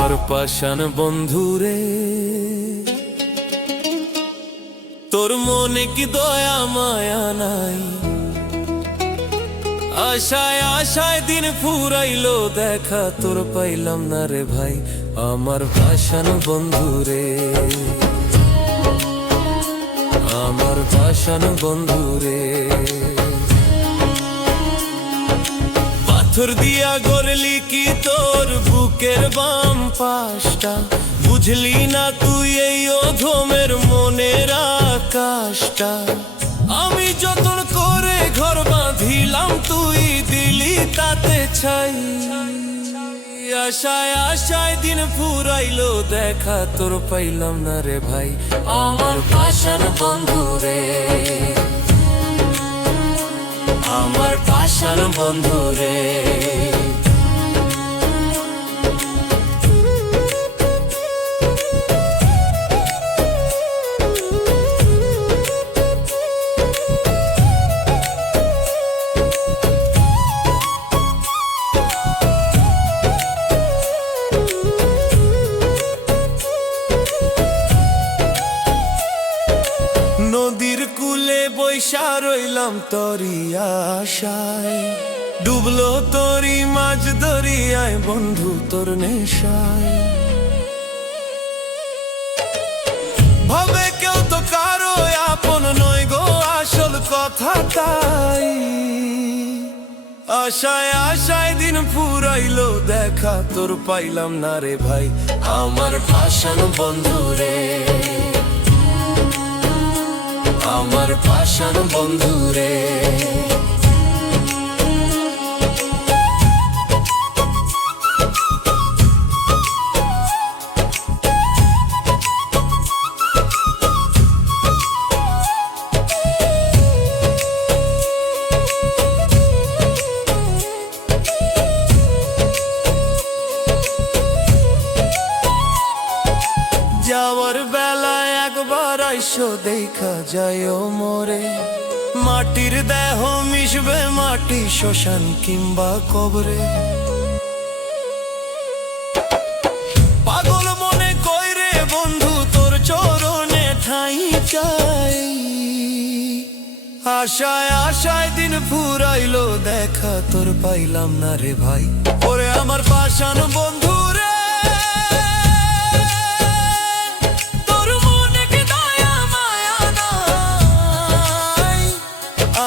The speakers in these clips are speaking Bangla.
আমার পাষাণ বন্ধুরে, তোর মনে কি দয়া মায়া নাই? আশায় আশায় দিন ফুরাইলো, দেখা তোর পাইলাম না রে ভাই। আমার পাষাণ বন্ধুরে, আমার পাষাণ বন্ধুরে, পাথর দিয়া গড়লি কি তোর বুকের বাম পাশটা? বুঝলি না তুই এই অধমের মনের আকাশটা? আমি যতন করে ঘর বাঁধিলাম, তুই দিলি তাতে ছাই। আশায় আশায় দিন ফুরাইলো, দেখা তোর পাইলাম না রে ভাই। আমার পাষাণ বন্ধুরে, আমার পাষাণ বন্ধুরে, নদীর কূলে বৈশা রইলাম তোরি আশায়। ডুবলো তোরি মাঝ দরিয়ায় বন্ধু তোর নেশায়। ভাবে কেউ তো কারো আপন নয় গো, আসল কথা তাই। আশায় আশায় দিন ফুরাইলো, দেখা তোর পাইলাম না রে ভাই। আমার পাষাণ বন্ধুরে, আমার পাষাণ বন্ধুরে, যাওয়ার বেলায় একবার আইসো দেখা যায় মোরে। মাটির দেহ মিশবে মাটি, শ্মশান কিংবা কবরে। পাগল মনে কইরে বন্ধু তোর চরণে ঠাই চাই। আশায় আশায় দিন ফুরাইলো, দেখা তোর পাইলাম না রে ভাই। ওরে আমার পাষাণ বন্ধু রে,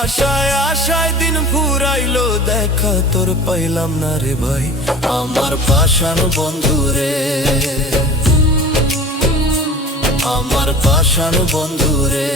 আশায় আশায় দিন ফুরাইলো, দেখা তোর পাইলাম না রে ভাই। আমার পাষাণ বন্ধুরে, আমার পাষাণ বন্ধুরে।